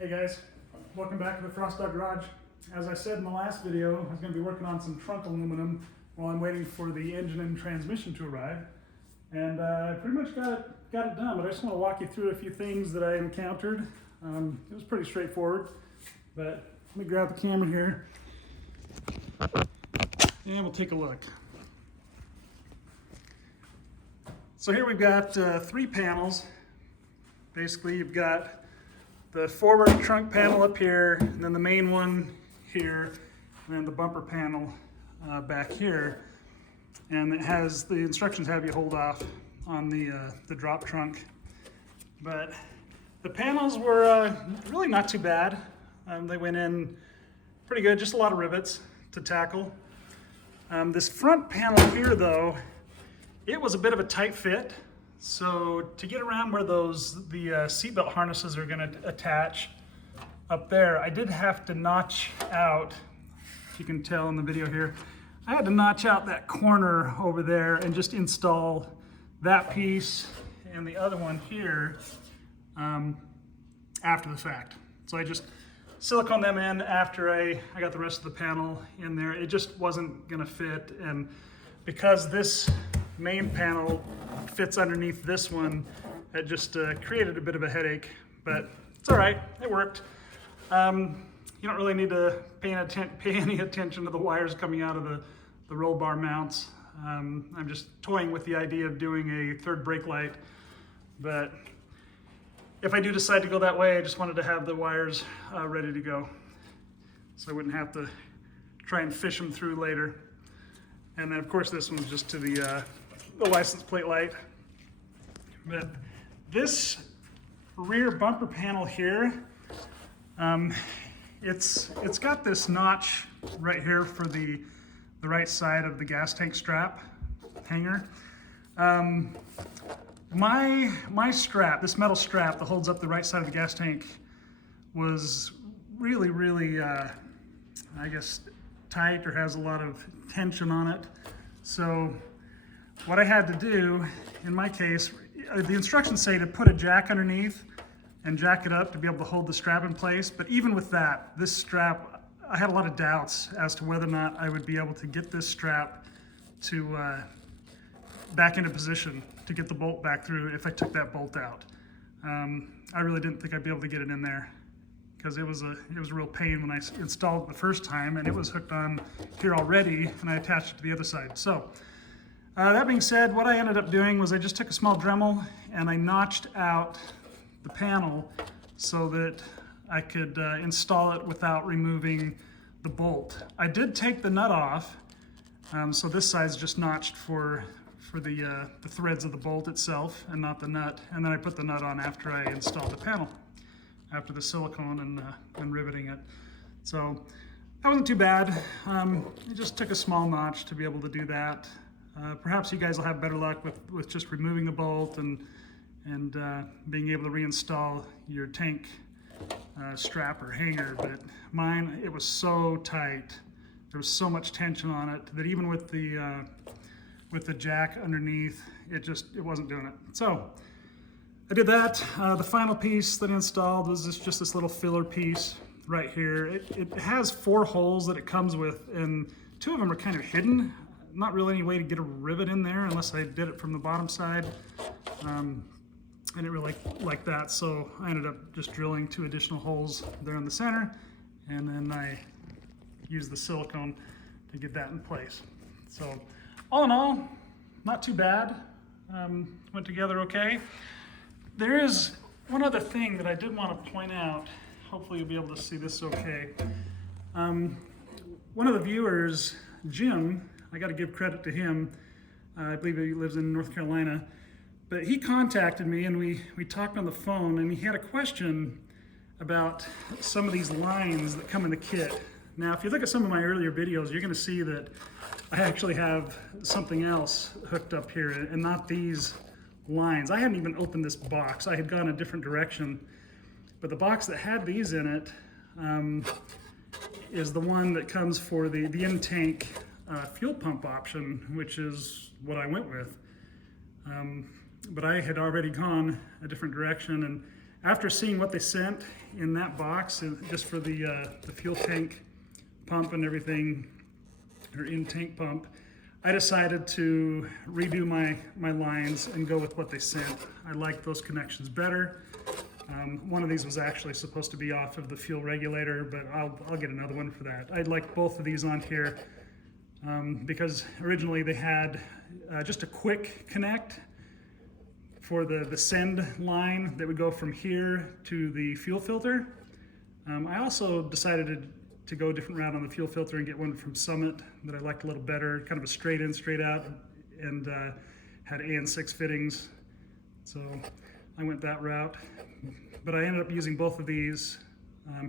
Hey guys, welcome back to the Frost Dog Garage. As I said in the last video, I was going to be working on some trunk aluminum while I'm waiting for the engine and transmission to arrive. And I pretty much got it done, but I just want to walk you through a few things that I encountered. It was pretty straightforward, but let me grab the camera here and we'll take a look. So here we've got 3 panels. Basically you've got the forward trunk panel up here, and then the main one here, and then the bumper panel back here. And it has, the instructions have you hold off on the drop trunk. But the panels were really not too bad. They went in pretty good, just a lot of rivets to tackle. This front panel here though, it was a bit of a tight fit. So to get around where the seatbelt harnesses are going to attach up there, I did have to notch out, if you can tell in the video here, I had to notch out that corner over there and just install that piece and the other one here after the fact. So I just siliconed them in after I got the rest of the panel in there. It just wasn't going to fit, and because this main panel fits underneath this one, it just created a bit of a headache, but it's all right, it worked. You don't really need to pay any attention to the wires coming out of the roll bar mounts. I'm just toying with the idea of doing a third brake light, but if I do decide to go that way, I just wanted to have the wires ready to go, so I wouldn't have to try and fish them through later. And then of course this one's just to the license plate light. But this rear bumper panel here, it's got this notch right here for the right side of the gas tank strap hanger. My strap, this metal strap that holds up the right side of the gas tank, was really I guess tight, or has a lot of tension on it. So what I had to do in my case, the instructions say to put a jack underneath and jack it up to be able to hold the strap in place. But even with that, this strap, I had a lot of doubts as to whether or not I would be able to get this strap to back into position to get the bolt back through if I took that bolt out. I really didn't think I'd be able to get it in there, because it was a real pain when I installed it the first time, and it was hooked on here already, and I attached it to the other side. So that being said, what I ended up doing was I just took a small Dremel and I notched out the panel so that I could install it without removing the bolt. I did take the nut off, so this side's just notched for the threads of the bolt itself and not the nut. And then I put the nut on after I installed the panel, after the silicone and riveting it. So that wasn't too bad. I just took a small notch to be able to do that. Perhaps you guys will have better luck with just removing the bolt and being able to reinstall your tank strap or hanger. But mine, it was so tight. There was so much tension on it that even with the jack underneath, it wasn't doing it. So I did that. The final piece that I installed was just this little filler piece right here. It has 4 holes that it comes with, and 2 of them are kind of hidden. Not really any way to get a rivet in there unless I did it from the bottom side. I didn't really like that, so I ended up just drilling 2 additional holes there in the center, and then I used the silicone to get that in place. So all in all, not too bad. Went together okay. There is one other thing that I did want to point out. Hopefully you'll be able to see this okay. One of the viewers, Jim, I got to give credit to him. I believe he lives in North Carolina. But he contacted me and we talked on the phone, and he had a question about some of these lines that come in the kit. Now, if you look at some of my earlier videos, you're going to see that I actually have something else hooked up here, and not these lines. I hadn't even opened this box. I had gone a different direction. But the box that had these in it is the one that comes for the in-tank fuel pump option, which is what I went with. But I had already gone a different direction, After seeing what they sent in that box, just for the fuel tank pump and everything, or in-tank pump, I decided to redo my lines and go with what they sent. I like those connections better. One of these was actually supposed to be off of the fuel regulator, but I'll get another one for that. I'd like both of these on here because originally they had just a quick connect for the send line that would go from here to the fuel filter. I also decided to go a different route on the fuel filter and get one from Summit that I liked a little better, kind of a straight in, straight out, and had AN6 fittings. So I went that route, but I ended up using both of these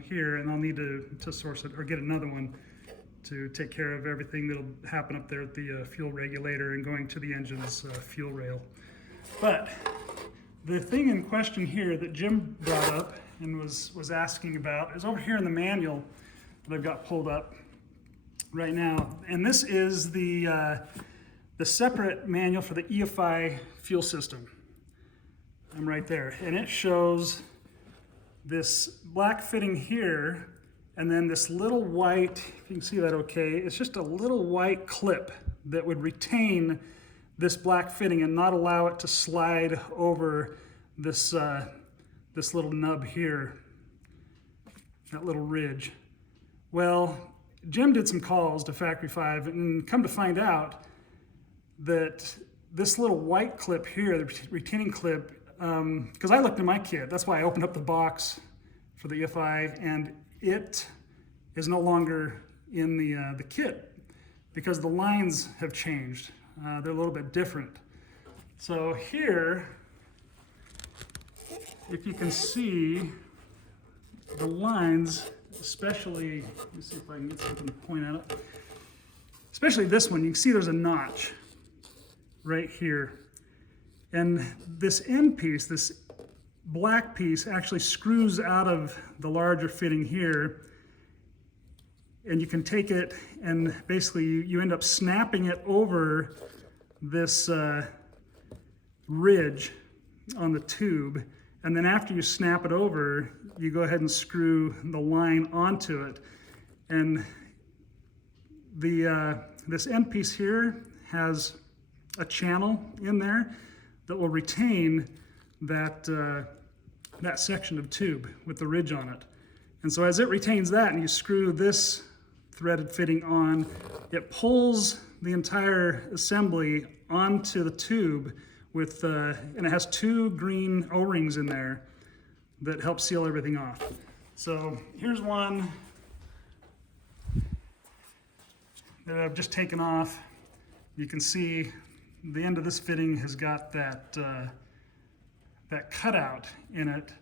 here, and I'll need to source it or get another one to take care of everything that'll happen up there at the fuel regulator and going to the engine's fuel rail. But the thing in question here that Jim brought up and was asking about is over here in the manual that I've got pulled up right now. And this is the separate manual for the EFI Fuel System. I'm right there. And it shows this black fitting here, and then this little white, if you can see that okay, it's just a little white clip that would retain this black fitting and not allow it to slide over this, this little nub here, that little ridge. Well, Jim did some calls to Factory 5 and come to find out that this little white clip here, the retaining clip, because I looked in my kit, that's why I opened up the box for the EFI, and it is no longer in the kit because the lines have changed. They're a little bit different. So here, if you can see the lines, especially, let me see if I can get something to point at it. Especially this one, you can see there's a notch right here. And this end piece, this black piece, actually screws out of the larger fitting here. And you can take it and basically you end up snapping it over this ridge on the tube. And then after you snap it over, you go ahead and screw the line onto it. And this end piece here has a channel in there that will retain that, that section of tube with the ridge on it. And so as it retains that and you screw this threaded fitting on, it pulls the entire assembly onto the tube with, and it has two green O-rings in there that help seal everything off. So here's one that I've just taken off. You can see the end of this fitting has got that, that cutout in it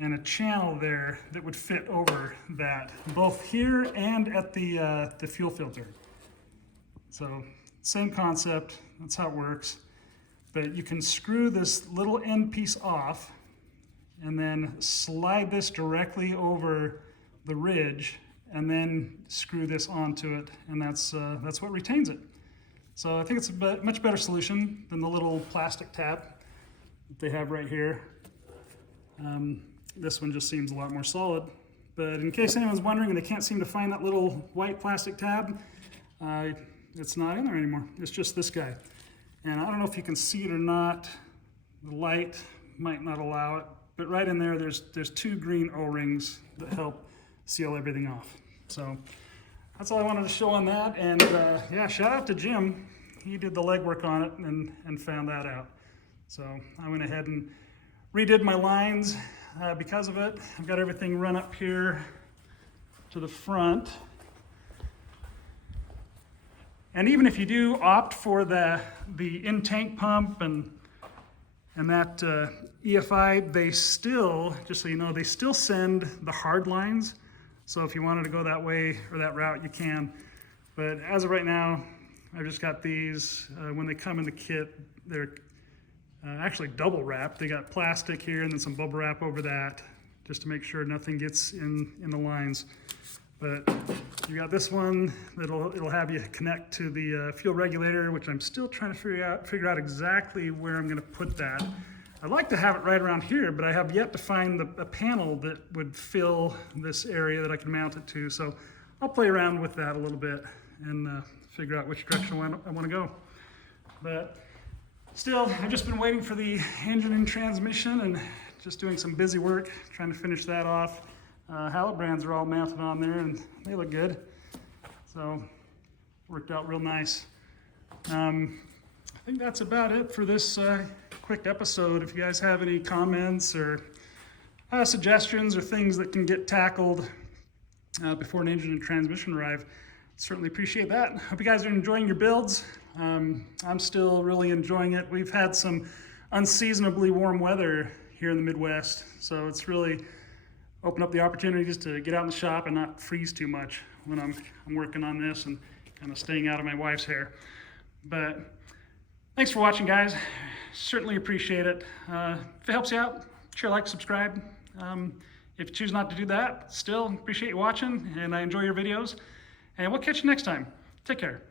and a channel there that would fit over that, both here and at the fuel filter. So same concept, that's how it works. But you can screw this little end piece off and then slide this directly over the ridge and then screw this onto it, and that's what retains it. So I think it's a much better solution than the little plastic tab that they have right here. This one just seems a lot more solid. But in case anyone's wondering and they can't seem to find that little white plastic tab, it's not in there anymore. It's just this guy. And I don't know if you can see it or not. The light might not allow it, but right in there, there's two green O-rings that help seal everything off. So that's all I wanted to show on that. And yeah, shout out to Jim. He did the legwork on it and found that out. So I went ahead and redid my lines because of it. I've got everything run up here to the front. And even if you do opt for the in-tank pump and that EFI, they still, just so you know, they still send the hard lines. So if you wanted to go that way or that route, you can. But as of right now, I've just got these. When they come in the kit, they're actually double wrapped. They got plastic here and then some bubble wrap over that, just to make sure nothing gets in the lines. But you got this one it'll have you connect to the fuel regulator, which I'm still trying to figure out exactly where I'm going to put that. I'd like to have it right around here, but I have yet to find a panel that would fill this area that I can mount it to. So I'll play around with that a little bit and figure out which direction I want to go. But still, I've just been waiting for the engine and transmission and just doing some busy work, trying to finish that off. Hallett brands are all mounted on there and they look good. So worked out real nice. I think that's about it for this quick episode. If you guys have any comments or suggestions or things that can get tackled before an engine and transmission arrive, certainly appreciate that. Hope you guys are enjoying your builds. I'm still really enjoying it. We've had some unseasonably warm weather here in the Midwest, so it's really opened up the opportunities to get out in the shop and not freeze too much when I'm working on this and kind of staying out of my wife's hair. But thanks for watching, guys. Certainly appreciate it. If it helps you out, share, like, subscribe. If you choose not to do that, still appreciate you watching, and I enjoy your videos. And we'll catch you next time. Take care.